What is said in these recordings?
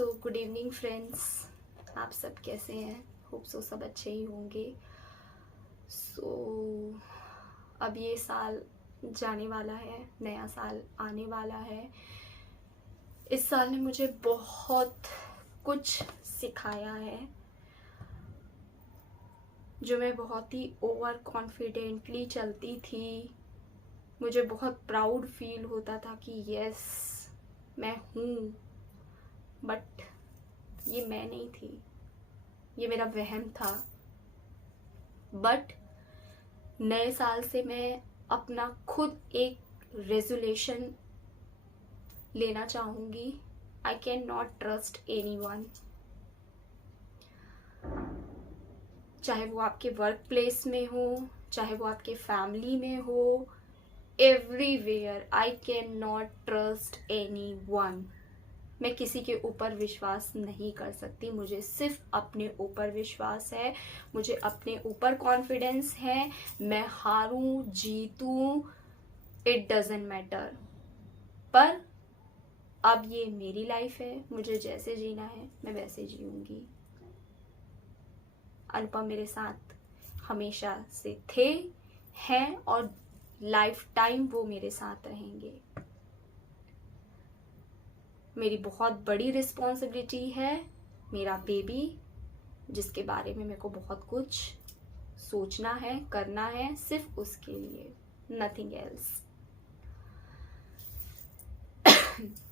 So good evening friends, आप सब कैसे हैं? होप सो सब अच्छे ही होंगे। अब ये साल जाने वाला है, नया साल आने वाला है। इस साल ने मुझे बहुत कुछ सिखाया है, जो मैं बहुत ही ओवर कॉन्फिडेंटली चलती थी। मुझे बहुत प्राउड फील होता था कि यस मैं हूँ, बट ये मैं नहीं थी, ये मेरा वहम था। बट नए साल से मैं अपना खुद एक रेजोल्यूशन लेना चाहूँगी। I can not trust any one, चाहे वो आपके वर्क प्लेस में हो, चाहे वो आपके फैमिली में हो, everywhere I can not trust any one. मैं किसी के ऊपर विश्वास नहीं कर सकती। मुझे सिर्फ अपने ऊपर विश्वास है, मुझे अपने ऊपर कॉन्फिडेंस है। मैं हारूं जीतूं, इट डजंट मैटर। पर अब ये मेरी लाइफ है, मुझे जैसे जीना है मैं वैसे जीऊंगी। अनुपम मेरे साथ हमेशा से थे, हैं और लाइफ टाइम वो मेरे साथ रहेंगे। मेरी बहुत बड़ी रिस्पॉन्सिबिलिटी है, मेरा बेबी, जिसके बारे में मेरे को बहुत कुछ सोचना है, करना है, सिर्फ उसके लिए, नथिंग एल्स।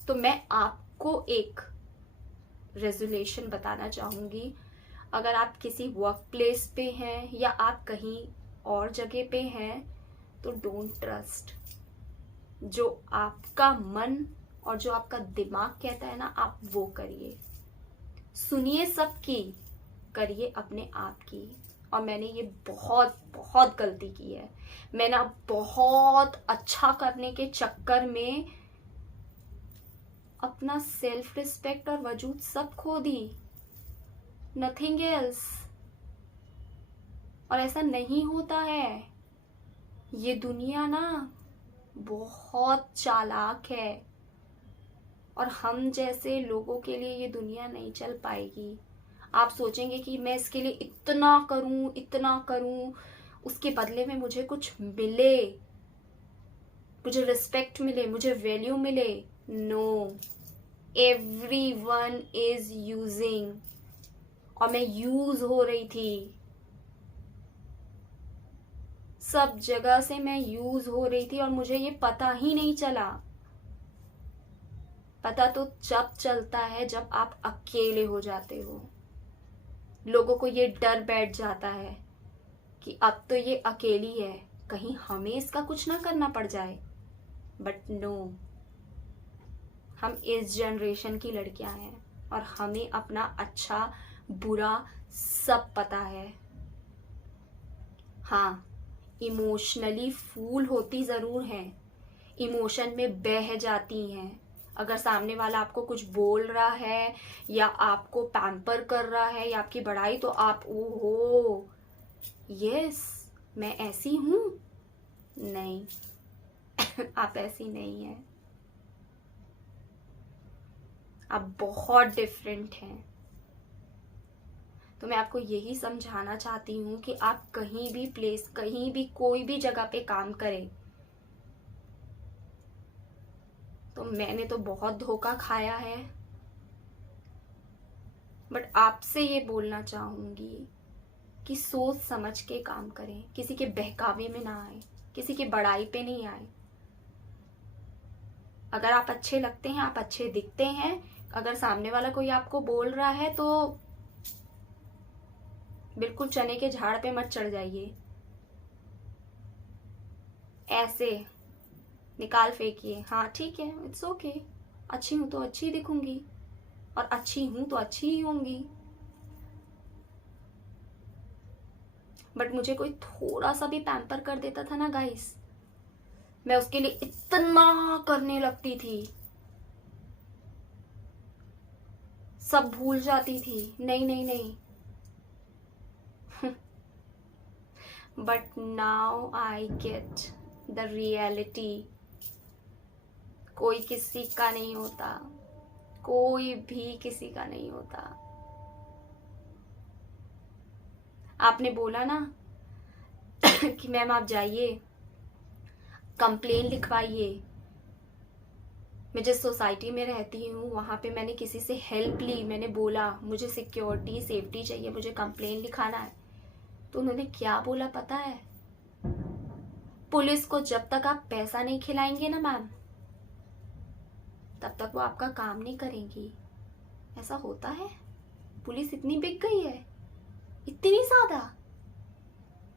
तो मैं आपको एक रेजोल्यूशन बताना चाहूँगी। अगर आप किसी वर्क प्लेस पे हैं या आप कहीं और जगह पे हैं, तो डोंट ट्रस्ट। जो आपका मन और जो आपका दिमाग कहता है ना, आप वो करिए। सुनिए सबकी, करिए अपने आप की। और मैंने ये बहुत बहुत गलती की है। मैंने बहुत अच्छा करने के चक्कर में अपना सेल्फ रिस्पेक्ट और वजूद सब खो दी, नथिंग एल्स। और ऐसा नहीं होता है। ये दुनिया ना बहुत चालाक है, और हम जैसे लोगों के लिए ये दुनिया नहीं चल पाएगी। आप सोचेंगे कि मैं इसके लिए इतना करूं, इतना करूं, उसके बदले में मुझे कुछ मिले, मुझे रिस्पेक्ट मिले, मुझे वैल्यू मिले। No, everyone is using. और मैं यूज हो रही थी, सब जगह से मैं यूज हो रही थी और मुझे ये पता ही नहीं चला। पता तो जब चलता है जब आप अकेले हो जाते हो। लोगों को ये डर बैठ जाता है कि अब तो ये अकेली है, कहीं हमें इसका कुछ ना करना पड़ जाए। बट नो, हम इस जनरेशन की लड़कियां हैं और हमें अपना अच्छा बुरा सब पता है। हाँ, इमोशनली फूल होती जरूर हैं, इमोशन में बह जाती हैं। अगर सामने वाला आपको कुछ बोल रहा है या आपको पैम्पर कर रहा है या आपकी बड़ाई, तो आप ओहो यस मैं ऐसी हूं। नहीं आप ऐसी नहीं हैं, आप बहुत डिफरेंट हैं। तो मैं आपको यही समझाना चाहती हूँ कि आप कहीं भी प्लेस, कहीं भी कोई भी जगह पे काम करें। तो मैंने तो बहुत धोखा खाया है, बट आपसे ये बोलना चाहूंगी कि सोच समझ के काम करें, किसी के बहकावे में ना आए, किसी की बड़ाई पे नहीं आए। अगर आप अच्छे लगते हैं, आप अच्छे दिखते हैं, अगर सामने वाला कोई आपको बोल रहा है तो बिल्कुल चने के झाड़ पे मत चढ़ जाइए, ऐसे निकाल फेंकिए। हाँ ठीक है, इट्स ओके, अच्छी हूं तो अच्छी दिखूंगी और अच्छी हूं तो अच्छी ही होंगी। बट मुझे कोई थोड़ा सा भी पैम्पर कर देता था ना गाइस, मैं उसके लिए इतना करने लगती थी, सब भूल जाती थी। नहीं नहीं नहीं but now I get the reality. कोई किसी का नहीं होता, कोई भी किसी का नहीं होता। आपने बोला ना कि मैम आप जाइए, कंप्लेन लिखवाइए। मैं जिस सोसाइटी में रहती हूँ वहाँ पे मैंने किसी से हेल्प ली, मैंने बोला मुझे सिक्योरिटी सेफ्टी चाहिए, मुझे कंप्लेन लिखाना है, तो उन्होंने क्या बोला पता है? पुलिस को जब तक आप पैसा नहीं खिलाएंगे ना मैम, तब तक वो आपका काम नहीं करेंगी। ऐसा होता है? पुलिस इतनी बिक गई है, इतनी ज्यादा।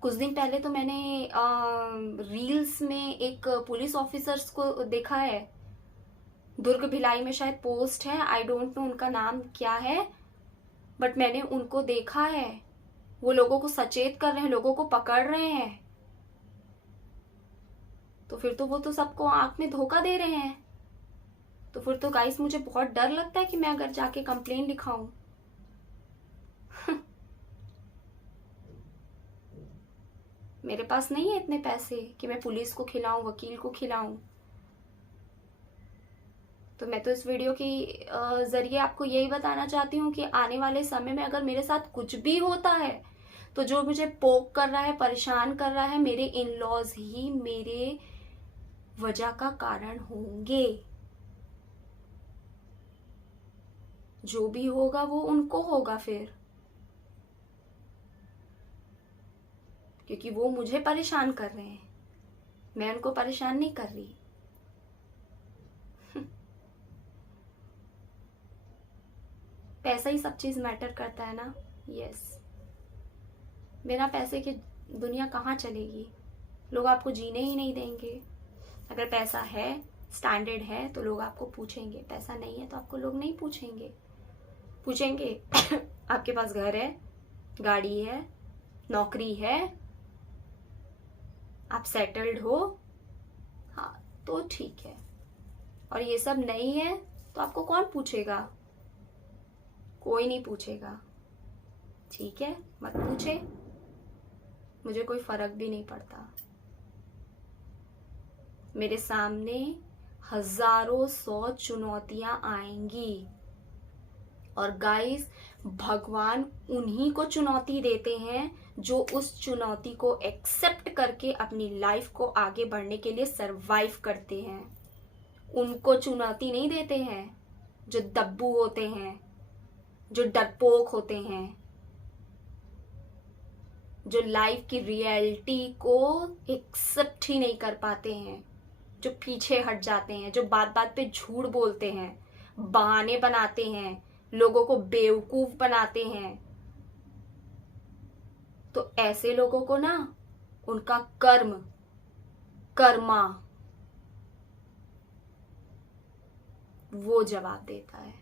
कुछ दिन पहले तो मैंने रील्स में एक पुलिस ऑफिसर्स को देखा है, दुर्ग भिलाई में शायद पोस्ट है, आई डोंट नो उनका नाम क्या है, बट मैंने उनको देखा है। वो लोगों को सचेत कर रहे हैं, लोगों को पकड़ रहे हैं। तो फिर तो वो तो सबको आंख में धोखा दे रहे हैं। तो फिर तो गाइस मुझे बहुत डर लगता है कि मैं अगर जाके कंप्लेन लिखाऊं। मेरे पास नहीं है इतने पैसे कि मैं पुलिस को खिलाऊं, वकील को खिलाऊं। तो मैं तो इस वीडियो के जरिए आपको यही बताना चाहती हूँ कि आने वाले समय में अगर मेरे साथ कुछ भी होता है तो जो मुझे पोक कर रहा है, परेशान कर रहा है, मेरे इन लॉज ही मेरे वजह का कारण होंगे। जो भी होगा वो उनको होगा फिर, क्योंकि वो मुझे परेशान कर रहे हैं, मैं उनको परेशान नहीं कर रही। पैसा ही सब चीज मैटर करता है ना। यस, बिना पैसे के दुनिया कहाँ चलेगी? लोग आपको जीने ही नहीं देंगे। अगर पैसा है, स्टैंडर्ड है, तो लोग आपको पूछेंगे। पैसा नहीं है तो आपको लोग नहीं पूछेंगे। पूछेंगे आपके पास घर है, गाड़ी है, नौकरी है, आप सेटल्ड हो, हाँ तो ठीक है। और ये सब नहीं है तो आपको कौन पूछेगा? कोई नहीं पूछेगा। ठीक है, मत पूछे, मुझे कोई फर्क भी नहीं पड़ता। मेरे सामने हजारों 100 चुनौतियां आएंगी, और गाइस भगवान उन्हीं को चुनौती देते हैं जो उस चुनौती को एक्सेप्ट करके अपनी लाइफ को आगे बढ़ने के लिए सरवाइव करते हैं। उनको चुनौती नहीं देते हैं जो दब्बू होते हैं, जो डरपोक होते हैं, जो लाइफ की रियलिटी को एक्सेप्ट ही नहीं कर पाते हैं, जो पीछे हट जाते हैं, जो बात बात पे झूठ बोलते हैं, बहाने बनाते हैं, लोगों को बेवकूफ बनाते हैं। तो ऐसे लोगों को ना उनका कर्मा वो जवाब देता है,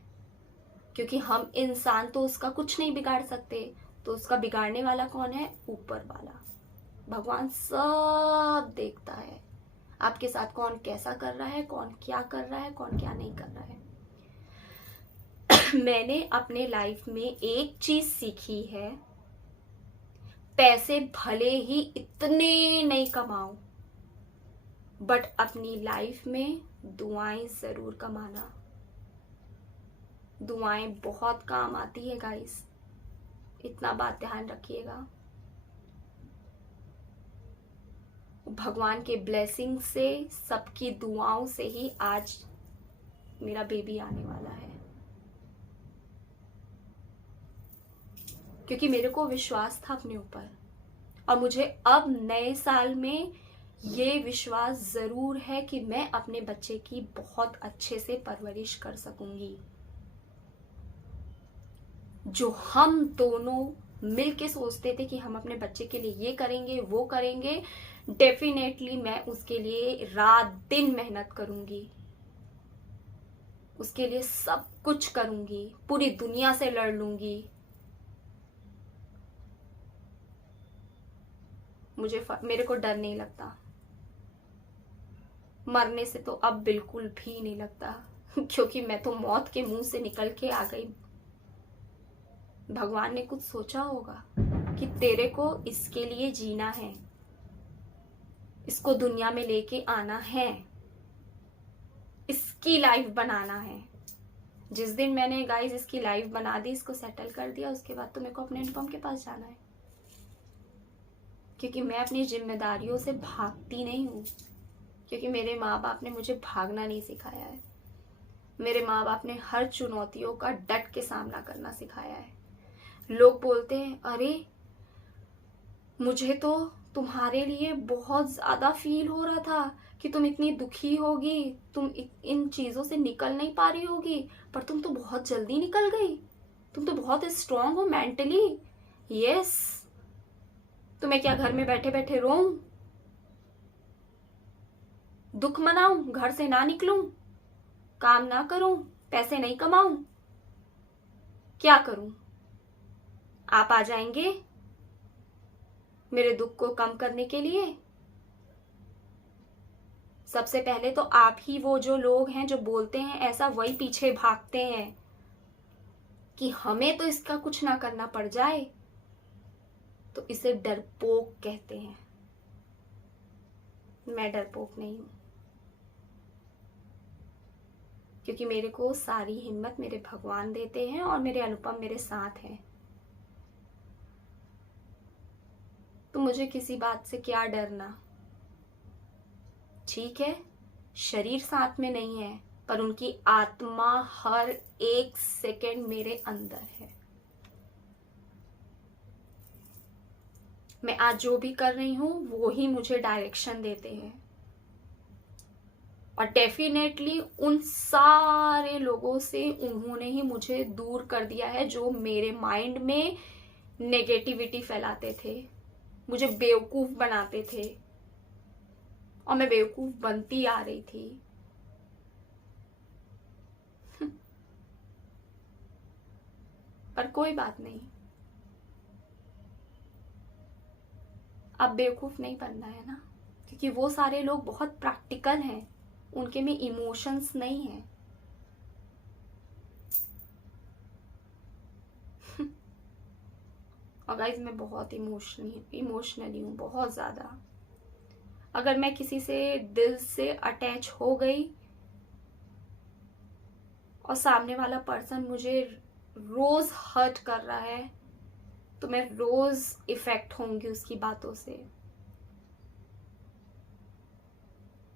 क्योंकि हम इंसान तो उसका कुछ नहीं बिगाड़ सकते। तो उसका बिगाड़ने वाला कौन है? ऊपर वाला भगवान सब देखता है। आपके साथ कौन कैसा कर रहा है, कौन क्या कर रहा है, कौन क्या नहीं कर रहा है। मैंने अपने लाइफ में एक चीज सीखी है, पैसे भले ही इतने नहीं कमाओ, बट अपनी लाइफ में दुआएं जरूर कमाना। दुआएं बहुत काम आती है गाइस, इतना बात ध्यान रखिएगा। भगवान के ब्लेसिंग से, सबकी दुआओं से ही आज मेरा बेबी आने वाला है, क्योंकि मेरे को विश्वास था अपने ऊपर। और मुझे अब नए साल में ये विश्वास जरूर है कि मैं अपने बच्चे की बहुत अच्छे से परवरिश कर सकूंगी। जो हम दोनों मिलके सोचते थे कि हम अपने बच्चे के लिए ये करेंगे, वो करेंगे, डेफिनेटली मैं उसके लिए रात दिन मेहनत करूंगी, उसके लिए सब कुछ करूंगी, पूरी दुनिया से लड़ लूंगी। मेरे को डर नहीं लगता, मरने से तो अब बिल्कुल भी नहीं लगता, क्योंकि मैं तो मौत के मुंह से निकल के आ गई। भगवान ने कुछ सोचा होगा कि तेरे को इसके लिए जीना है, इसको दुनिया में लेके आना है, इसकी लाइफ बनाना है। जिस दिन मैंने गाइस इसकी लाइव बना दी, इसको सेटल कर दिया, उसके बाद तो मेरे को अपने अनुपम के पास जाना है, क्योंकि मैं अपनी जिम्मेदारियों से भागती नहीं हूँ, क्योंकि मेरे माँ बाप ने मुझे भागना नहीं सिखाया है। मेरे माँ बाप ने हर चुनौतियों का डट के सामना करना सिखाया है। लोग बोलते हैं अरे मुझे तो तुम्हारे लिए बहुत ज्यादा फील हो रहा था कि तुम इतनी दुखी होगी, तुम इन चीजों से निकल नहीं पा रही होगी, पर तुम तो बहुत जल्दी निकल गई, तुम तो बहुत स्ट्रांग हो मेंटली। यस, तो मैं क्या घर में बैठे बैठे रोऊं, दुख मनाऊं, घर से ना निकलूं, काम ना करूं, पैसे नहीं कमाऊं, क्या करूं? आप आ जाएंगे मेरे दुख को कम करने के लिए? सबसे पहले तो आप ही वो जो लोग हैं जो बोलते हैं ऐसा, वही पीछे भागते हैं कि हमें तो इसका कुछ ना करना पड़ जाए, तो इसे डरपोक कहते हैं। मैं डरपोक नहीं हूं, क्योंकि मेरे को सारी हिम्मत मेरे भगवान देते हैं और मेरे अनुपम मेरे साथ हैं। तो मुझे किसी बात से क्या डरना। ठीक है, शरीर साथ में नहीं है, पर उनकी आत्मा हर एक सेकंड मेरे अंदर है। मैं आज जो भी कर रही हूं वो ही मुझे डायरेक्शन देते हैं, और डेफिनेटली उन सारे लोगों से उन्होंने ही मुझे दूर कर दिया है जो मेरे माइंड में नेगेटिविटी फैलाते थे, मुझे बेवकूफ बनाते थे, और मैं बेवकूफ बनती आ रही थी। पर कोई बात नहीं, अब बेवकूफ नहीं बनना है ना, क्योंकि वो सारे लोग बहुत प्रैक्टिकल हैं, उनके में इमोशंस नहीं है। और गाइस मैं बहुत इमोशनली हूँ, बहुत ज्यादा। अगर मैं किसी से दिल से अटैच हो गई और सामने वाला पर्सन मुझे रोज हर्ट कर रहा है, तो मैं रोज इफेक्ट होंगी उसकी बातों से,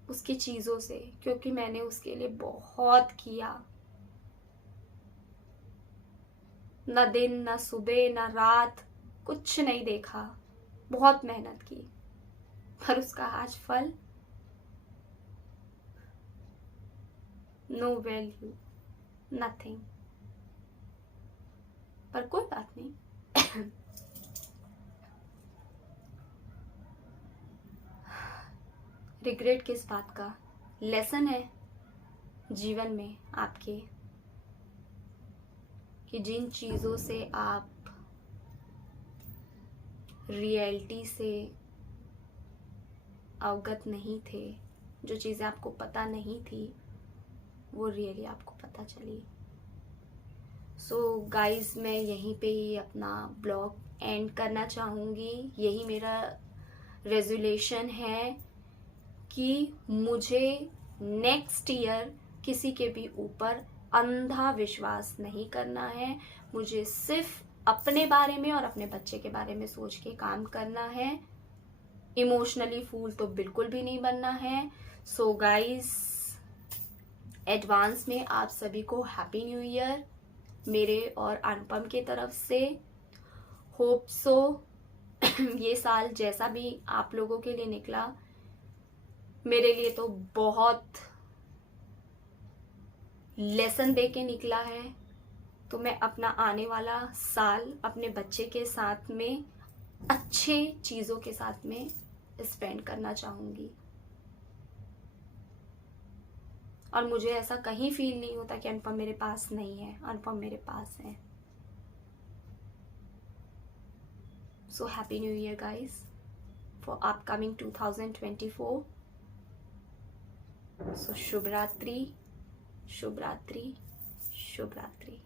उसकी चीजों से, क्योंकि मैंने उसके लिए बहुत किया। न दिन, न सुबह, न रात, कुछ नहीं देखा, बहुत मेहनत की, पर उसका आज फल नो वैल्यू, नथिंग। पर कोई बात नहीं। रिग्रेट किस बात का? लेसन है जीवन में आपके, कि जिन चीजों से आप रियलिटी से अवगत नहीं थे, जो चीजें आपको पता नहीं थी, वो रियली आपको पता चली। सो गाइज मैं यहीं पे ही अपना ब्लॉग एंड करना चाहूँगी। यही मेरा रेजोल्यूशन है कि मुझे नेक्स्ट ईयर किसी के भी ऊपर अंधा विश्वास नहीं करना है। मुझे सिर्फ अपने बारे में और अपने बच्चे के बारे में सोच के काम करना है। इमोशनली फूल तो बिल्कुल भी नहीं बनना है। सो गाइज एडवांस में आप सभी को हैप्पी न्यू ईयर मेरे और अनुपम की तरफ से। होप सो ये साल जैसा भी आप लोगों के लिए निकला, मेरे लिए तो बहुत लेसन दे के निकला है। तो मैं अपना आने वाला साल अपने बच्चे के साथ में अच्छे चीजों के साथ में स्पेंड करना चाहूंगी, और मुझे ऐसा कहीं फील नहीं होता कि अनुपम मेरे पास नहीं है। अनुपम मेरे पास है। So happy new year guys for upcoming 2024। सो शुभ रात्रि, शुभ रात्रि, शुभ रात्रि।